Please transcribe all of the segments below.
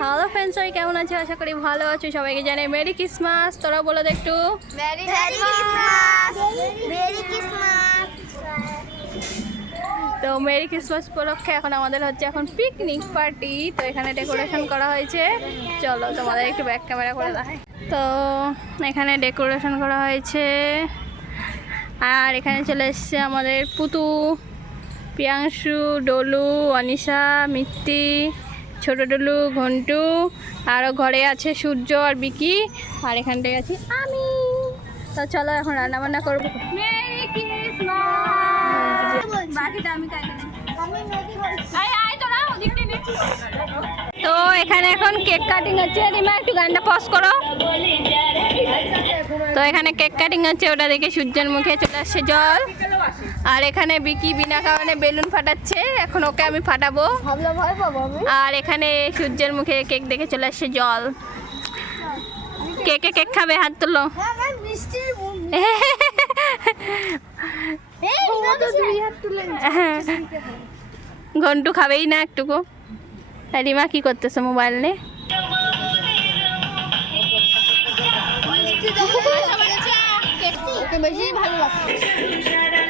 Hello friends সবাই কেমন আছে? আশা করি ভালো আছো। সবাইকে জানাই মেরি ক্রিসমাস তোরা বলে দে একটু। মেরি ক্রিসমাস মেরি ক্রিসমাস তো মেরি ক্রিসমাস উপলক্ষে এখন আমাদের হচ্ছে এখন পিকনিক পার্টি তো এখানে ডেকোরেশন করা হয়েছে। চলো তোমাদের একটু ব্যাক ক্যামেরা করে দেখাই তো এখানে ডেকোরেশন করা হয়েছে। আর এখানে চলে এসছে আমাদের পুতু প্রিয়াংশু ডলু অনিশা মিত্তি। ছোট ডলু ঘন্টু আরও ঘরে আছে সূর্য আর বিকি, আর এখানটায় আছি আমি। তো চলো এখন রান্না বান্না করব তো এখানে এখন কেক কাটিং হচ্ছে। রিমা, একটু গানটা পজ করো। তো এখানে কেক কাটিং হচ্ছে, ওটা দেখে সূর্যের মুখে চলে আসছে জল। আর এখানে বিকি বিনা কারণে বেলুন ফাটাচ্ছে। এখন ওকে আমি ফাটাবো। আর এখানে সূর্যের মুখে কেক দেখে চলে আসছে জল। কেকে কেক খাবে? হাত তুলো। হ্যাঁ ভাই মিষ্টির এই নিমাকে দুই হাত তুলে ঘন্টু খাবেই না একটুকু। রিমা কি করতেছে মোবাইল নিয়ে? বেশি ভালো লাগছে।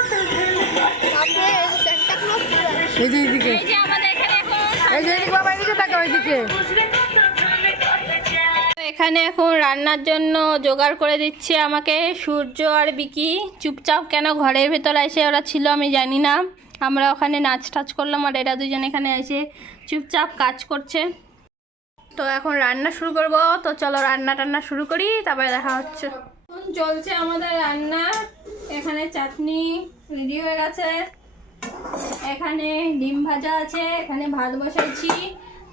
এই যে এই যে বাবা এইদিকে তাকা ওইদিকে এখানে এখন রান্নার জন্য জোগাড় করে দিচ্ছে আমাকে সূর্য আর বিকি। চুপচাপ কেন ঘরের ভেতর এসে ওরা ছিল আমি জানি না। আমরা ওখানে নাচ টাচ করলাম আর এরা দুজন এখানে এসে চুপচাপ কাজ করছে। তো এখন রান্না শুরু করব। তো চলো রান্না টান্না শুরু করি তারপরে দেখা হচ্ছে। এখন চলছে আমাদের রান্না। এখানে চাটনি রেডি হয়ে গেছে। এখানে ডিম ভাজা আছে, এখানে ভাত বসাইছি,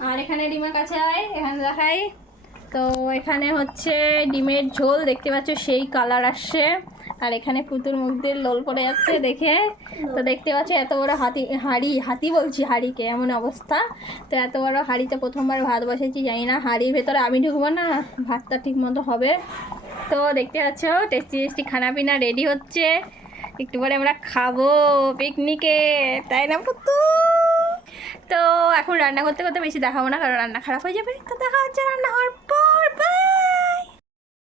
আর এখানে ডিমের কাছে আয়, এখানে দেখাই। তো এখানে হচ্ছে ডিমের ঝোল, দেখতে পাচ্ছ সেই কালার আসছে। আর এখানে পুতুর মুখ দিয়ে লোল পড়ে যাচ্ছে, দেখে। তো দেখতে পাচ্ছ এত বড় হাতি, হাঁড়ি, হাতি বলছি হাঁড়িকে, এমন অবস্থা। তো এত বড় হাঁড়িতে প্রথমবার ভাত বসেছি জানি না, হাঁড়ির ভেতরে আমি ঢুকবো না, ভাতটা ঠিক মতো হবে। তো দেখতে পাচ্ছ, টেস্টি টেস্টি খানা পিনা রেডি হচ্ছে। একটু পরে আমরা খাব পিকনিকে, তাই না পুতু? তো এখন রান্না করতে করতে বেশি দেখাবো না, কারণ রান্না খারাপ হয়ে যাবে। তো দেখা হচ্ছে রান্না হওয়ার পর বাই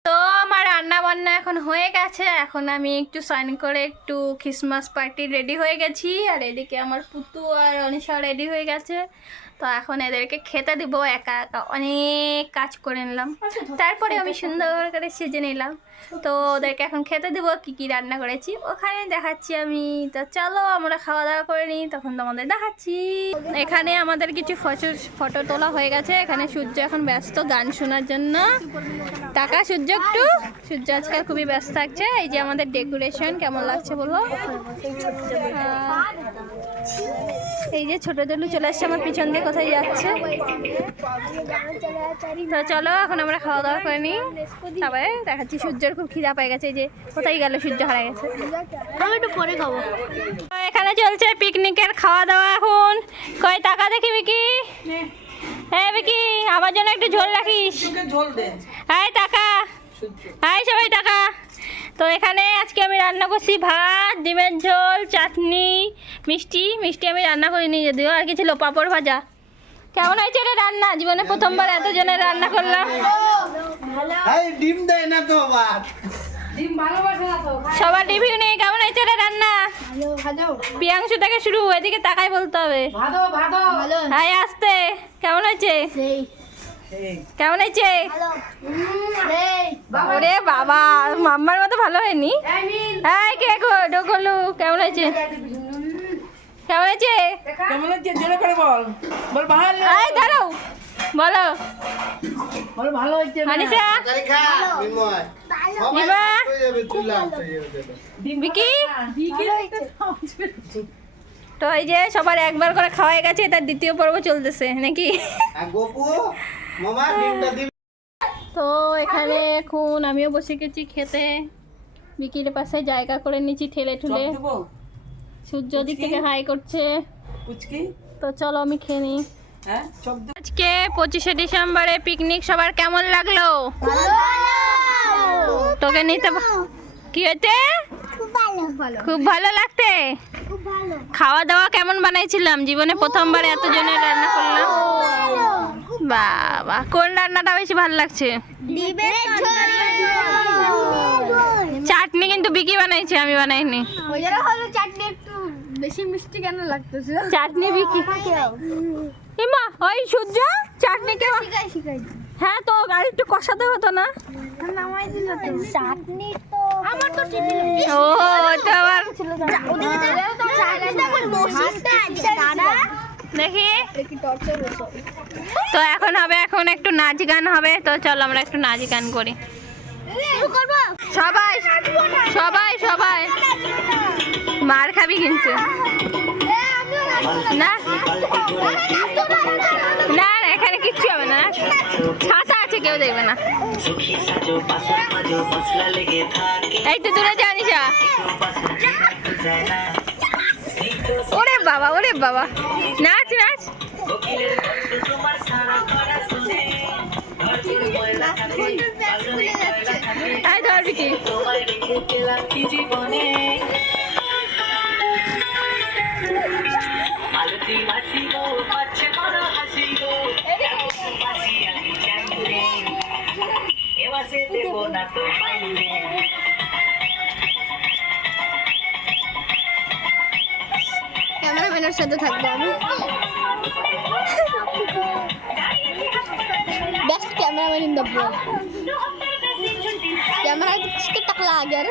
তো আমার রান্না বান্না এখন হয়ে গেছে। এখন আমি একটু সাইন করে একটু খ্রিসমাস পার্টি রেডি হয়ে গেছি। আর এদিকে আমার পুতু আর অনিশা রেডি হয়ে গেছে। তো এখন এদেরকে খেতে দিব একা একা অনেক কাজ করে নিলাম। তারপরে আমি সুন্দর করে সেজে নিলাম। তো ওদেরকে এখন খেতে দেবো কী কী রান্না করেছি ওখানে দেখাচ্ছি আমি। তো চলো আমরা খাওয়া দাওয়া করে নিই তখন তোমাদের দেখাচ্ছি। এখানে আমাদের কিছু ফটো ফটো তোলা হয়ে গেছে। এখানে সূর্য এখন ব্যস্ত গান শোনার জন্য। টাকা সূর্য একটু। সূর্য আজকাল খুবই ব্যস্ত থাকছে। এই যে আমাদের ডেকোরেশন কেমন লাগছে বলো? এই যে ছোট দলু চলে আসছে আমার পিছন দিয়ে কোথায় যাচ্ছে? তো চলো এখন আমরা খাওয়া দাওয়া করে নিই। তারপরে দেখাচ্ছি সূর্যের খুব খিদা পেয়ে গেছে যে কোথায় গেল সূর্য হারা গেছে। আমি একটু পরে খাব। তো এখানে চলছে পিকনিকের খাওয়া দাওয়া এখন। কয় টাকা দেখি বিকি। হ্যাঁ বিকি আমার জন্য একটু ঝোল রাখিস। ঝোল হাই টাকা হাই সবাই টাকা তো এখানে আজকে আমি রান্না করছি ভাত ডিমের ঝোল চাটনি মিষ্টি। মিষ্টি আমি রান্না করিনি যদিও আর কি ছিল পাঁপড় ভাজা। কেমন হয়েছে রে রান্না? জীবনে প্রথমবার এতজনের রান্না করলাম। এই ডিম দেয় না তো সবার রিভিউ নেই কেমন হয়েছে রে রান্না? ভালো প্রিয়াংশু থেকে শুরু এদিকে তাকাই বলতে হবে। ভালো ভালো। ভালো। হাই আসতে। কেমন হয়েছে? সেই। কেমন হয়েছে? ওরে বাবা মাম্মার মতো ভালো হয়নি? হাই কে গো? ডোকলু কেমন হয়েছে? কেমন হয়েছে কেমন হচ্ছে জোরে করে বল। বল ভালো দাঁড়াও। বলো। বল ভালো হচ্ছে বিকি তো এই যে সবার একবার করে খাওয়া গেছে তার দ্বিতীয় পর্ব চলতেছে নাকি? গপু মামা ডিমটা দিবি? তো এখানে এখন আমিও বসে গেছি খেতে। বিকির পাশে জায়গা করে নিয়েছি ঠেলে ঠুলে। সূর্য দিক থেকে হাই করছে। পুচকি? তো চলো আমি খেয়ে নিই। হ্যাঁ আজকে পঁচিশে ডিসেম্বরে পিকনিক সবার কেমন লাগল? তোকে নিতে কি হয়েছে? খুব ভালো। ভালো খুব ভালো। লাগতে খাওয়া দাওয়া কেমন বানাইছিলাম? জীবনে প্রথমবার এত জনের রান্না করলাম। বাবা কোন রান্নাটা বেশি ভালো লাগছে? চাটনি কিন্তু বিকি বানাইছে আমি বানাইনি। চাটনি একটু বেশি মিষ্টি কেন লাগতেছে? চাটনি বিকি ইমা ওই সূর্য চাটনি কে শিখাই শিখাই হ্যাঁ তো আর একটু কষাতে হতো না? নামাই দিল তো। চাটনি তো আমার তো টিফিন ও তো। আবার ওদিকে চাটনিটা এখন বসিসটা দাদা। দেখি। তো এখন হবে এখন একটু নাচ গান হবে তো চলো আমরা একটু নাচ গান করি। সবাই মার খাবি কিন্তু। না? না এখানে কিচ্ছু হবে না। ছাতা আছে, কেউ দেখবে না। এই তো দূরে জানিস ওরে বাবা ওরে বাবা। নাচ নাচ। কোকিলের কণ্ঠ না তো পাইবে ক্যামেরাম্যানের সাথে থাকব আমি। Best cameraman in the blog camera টাকলা আগে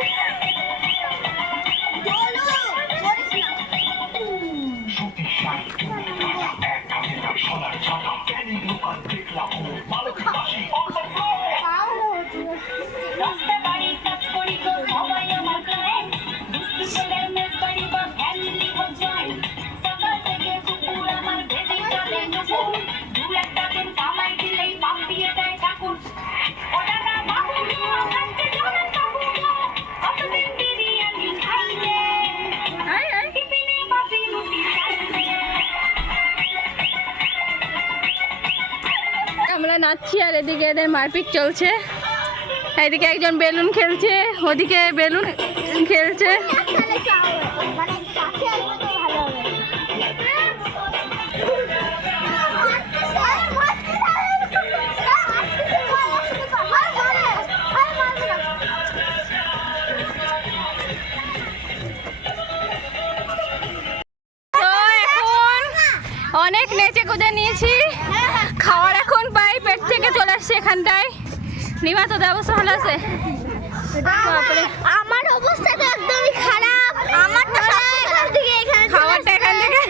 নাচছি আর এদিকে এদের মারপিট চলছে। এদিকে একজন বেলুন খেলছে, ওদিকে বেলুন খেলছে। অনেক নেচে কুদে নিয়েছি। খাওয়ার এখন পাই পেট থেকে চলে আসছে এখানটায়। নিমা তো অবস্থা ভালো আছে? আমার অবস্থা তো একদমই খারাপ। আমার তো খারাপ। দিকে এখানে খাওয়ারটা এখান থেকে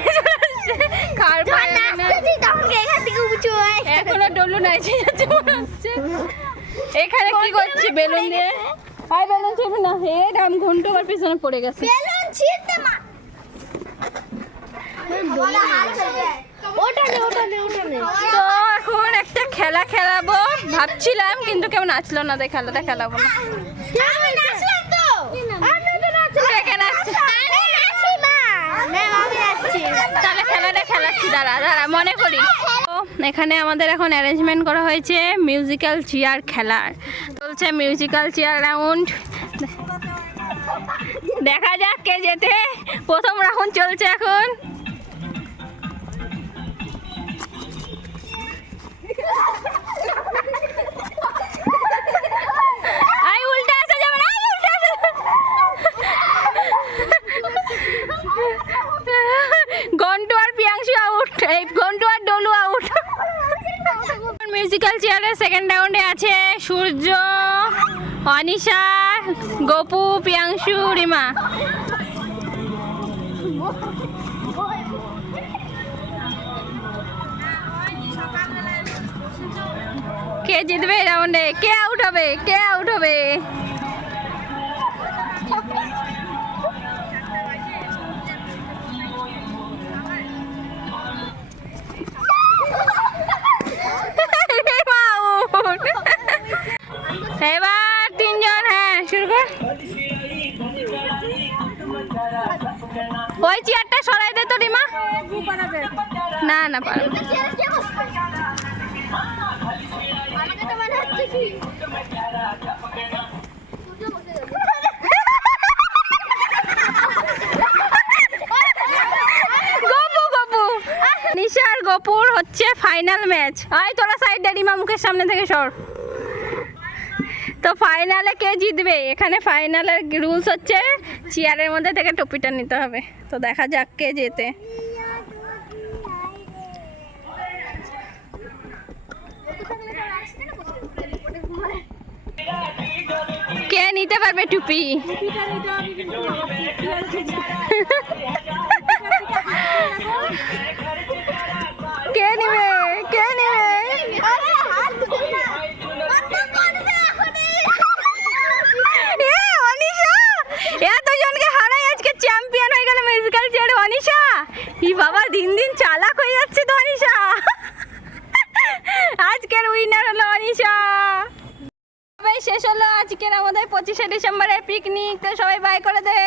খাওয়ার যখন পায় না। নাচতেছি তখন এখান থেকে উঁচু হয়ে? এখনও ডলু হচ্ছে। এখানে কি করছি বেলুন দিয়ে হাই বেলুন ছিড়বি না। হে রাম ঘন্ট আমার পিছনে পড়ে গেছে। বেলুন ছিঁড়তে মা ওটা নে ওটা নে ওটা নে। তো এখন একটা খেলা খেলাবো। ভাবছিলাম কিন্তু কেউ নাচলো না তাই খেলাটা খেলাবো না। আমি নাচলাম তো। আমি তো নাচলাম। কে কে নাচছে? আমি নাচি মা। আমি নাচছি। তাহলে খেলাটা খেলাচ্ছি দাঁড়া দাঁড়া মনে করি। এখানে আমাদের এখন অ্যারেঞ্জমেন্ট করা হয়েছে মিউজিক্যাল চেয়ার খেলার। চলছে মিউজিক্যাল চেয়ার রাউন্ড দেখা যাক কে যেতে প্রথম রাউন্ড চলছে এখন। গন্টু আর পিয়াংশু আউট এই গন্টু আর ডলু আউট মিউজিক্যাল চেয়ারের সেকেন্ড রাউন্ডে আছে সূর্য, অনিশা, গোপু পিয়াংশু রিমা। জিতবে রাউন্ডে। কে আউট হবে? কে আউট হবে? এবার তিনজন হ্যাঁ শুরু কর। ওই চেয়ারটা সরাই দে তো, রিমা। না না, পারবে নিশার গপুর হচ্ছে ফাইনাল ম্যাচ আয় তোরা সাইড ড্যাডিমা মুখের সামনে থেকে সর। তো ফাইনালে কে জিতবে? এখানে ফাইনালের রুলস হচ্ছে চেয়ারের মধ্যে থেকে টপিটা নিতে হবে। তো দেখা যাক কে জেতে কে নিতে পারবে টুপি কে নিবে কে নিবে এ অনিশা এতজনকে হারাই আজকে চ্যাম্পিয়ন হয়ে গেল মিউজিক্যাল চেয়ারে অনিশা ই বাবা দিন দিন চালাক হয়ে যাচ্ছে তো অনিশা আজকের উইনার হলো অনিশা সবাই শেষ হলো আজকের পঁচিশে ডিসেম্বরের পিকনিক তো সবাই বাই করে দে।